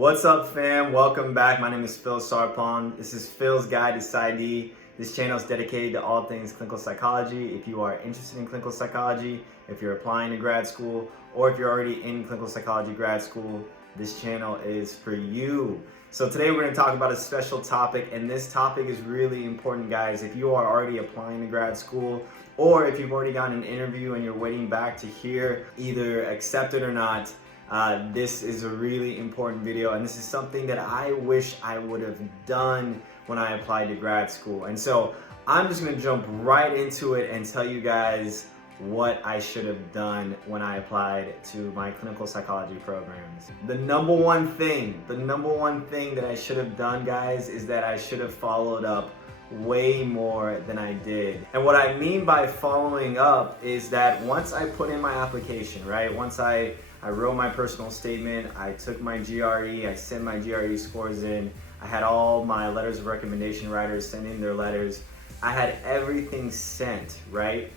What's up, fam? Welcome back. My name is Phil Sarpong. This is Phil's Guide to PsyD. This channel is dedicated to all things clinical psychology. If you are interested in clinical psychology, if you're applying to grad school, or if you're already in clinical psychology grad school, this channel is for you. So today we're going to talk about a special topic, and this topic is really important, guys. If you are already applying to grad school, or if you've already gotten an interview and you're waiting back to hear either accepted or not, this is a really important video, and this is something that I wish I would have done when I applied to grad school. And so I'm just going to jump right into it and tell you guys what I should have done when I applied to my clinical psychology programs. The number one thing that I should have done, guys, is that I should have followed up way more than I did. And what I mean by following up is that once I put in my application, right? Once I wrote my personal statement, I took my GRE, I sent my GRE scores in, I had all my letters of recommendation writers send in their letters. I had everything sent, right?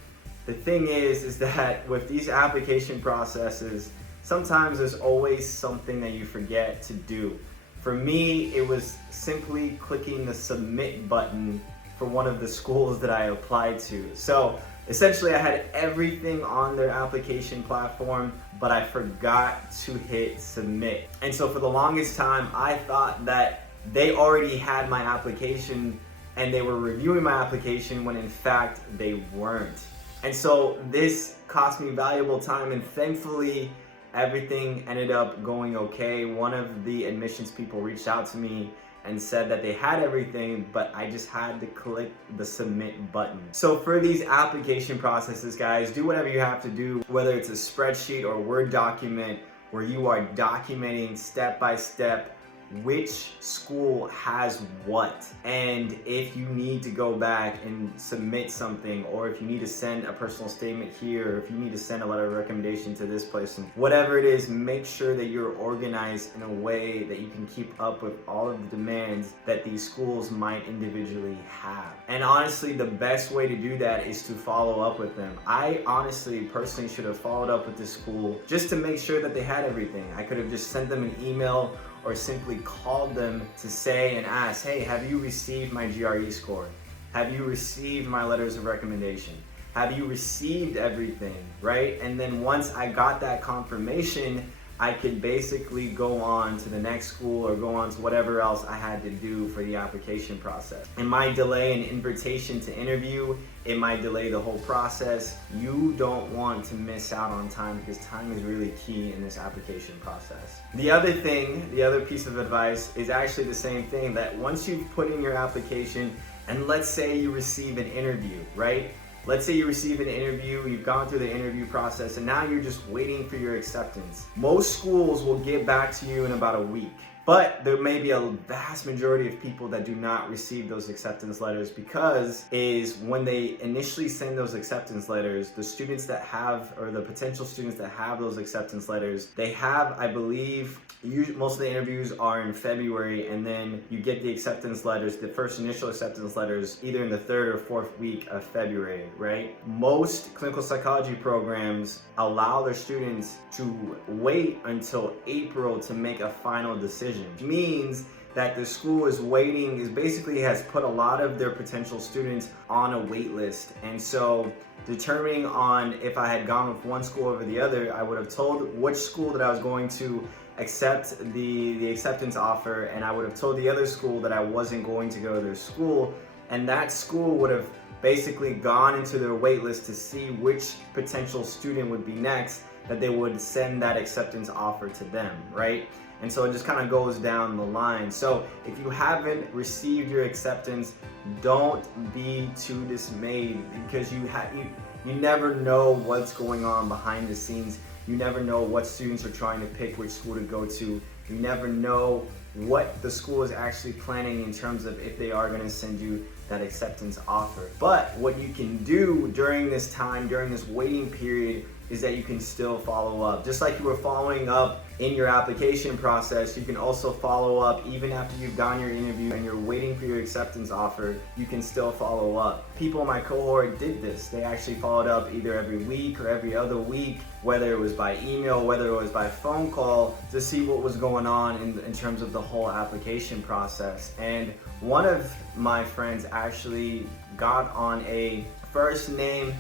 The thing is that with these application processes, sometimes there's always something that you forget to do. For me, it was simply clicking the submit button for one of the schools that I applied to. So essentially I had everything on their application platform, but I forgot to hit submit. And so for the longest time, I thought that they already had my application and they were reviewing my application when in fact they weren't. And so this cost me valuable time, and thankfully everything ended up going okay. One of the admissions people reached out to me and said that they had everything, but I just had to click the submit button. So for these application processes, guys, do whatever you have to do, whether it's a spreadsheet or Word document where you are documenting step by step which school has what, and if you need to go back and submit something, or if you need to send a personal statement here, or if you need to send a letter of recommendation to this place, and whatever it is, make sure that you're organized in a way that you can keep up with all of the demands that these schools might individually have. And honestly, the best way to do that is to follow up with them. I honestly, personally should have followed up with this school just to make sure that they had everything. I could have just sent them an email or simply called them to say and ask, hey, have you received my GRE score? Have you received my letters of recommendation? Have you received everything, right? And then once I got that confirmation, I could basically go on to the next school or go on to whatever else I had to do for the application process. It might delay an invitation to interview. It might delay the whole process. You don't want to miss out on time, because time is really key in this application process. The other piece of advice is actually the same thing, that once you've put in your application, and let's say you receive an interview, right? Let's say you receive an interview, you've gone through the interview process, and now you're just waiting for your acceptance. Most schools will get back to you in about a week. But there may be a vast majority of people that do not receive those acceptance letters, because when they initially send those acceptance letters, the students that have, or the potential students that have those acceptance letters, they have, I believe, most of the interviews are in February, and then you get the acceptance letters, the first initial acceptance letters, either in the 3rd or 4th week of February, right? Most clinical psychology programs allow their students to wait until April to make a final decision. Which means that the school is basically has put a lot of their potential students on a wait list. And so determining on if I had gone with one school over the other, I would have told which school that I was going to accept the acceptance offer, and I would have told the other school that I wasn't going to go to their school, and that school would have basically gone into their wait list to see which potential student would be next, that they would send that acceptance offer to them, right? And so it just kind of goes down the line. So if you haven't received your acceptance, don't be too dismayed, because you never know what's going on behind the scenes. You never know what students are trying to pick which school to go to. You never know what the school is actually planning in terms of if they are going to send you that acceptance offer. But what you can do during this time, during this waiting period, is that you can still follow up. Just like you were following up in your application process, you can also follow up even after you've gotten your interview and you're waiting for your acceptance offer. You can still follow up. People in my cohort did this. They actually followed up either every week or every other week, whether it was by email, whether it was by phone call, to see what was going on in terms of the whole application process. And one of my friends actually got on a first name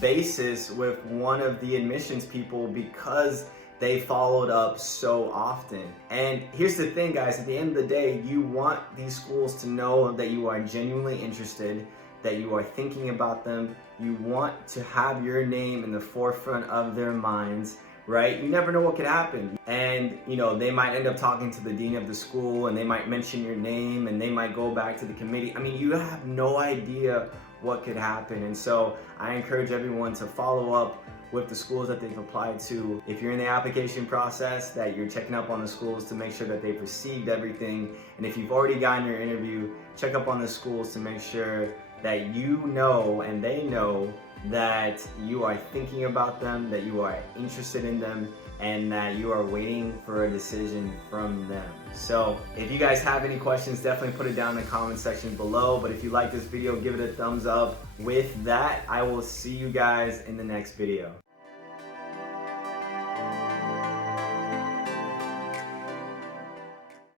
basis with one of the admissions people because they followed up so often. And here's the thing, guys, at the end of the day, you want these schools to know that you are genuinely interested, that you are thinking about them. You want to have your name in the forefront of their minds, right? You never know what could happen. And they might end up talking to the dean of the school and they might mention your name and they might go back to the committee. I mean, you have no idea what could happen. And so I encourage everyone to follow up with the schools that they've applied to. If you're in the application process, that you're checking up on the schools to make sure that they've received everything. And if you've already gotten your interview, check up on the schools to make sure that you know and they know that you are thinking about them, that you are interested in them, and that you are waiting for a decision from them. So if you guys have any questions, definitely put it down in the comment section below. But if you like this video, give it a thumbs up. With that, I will see you guys in the next video.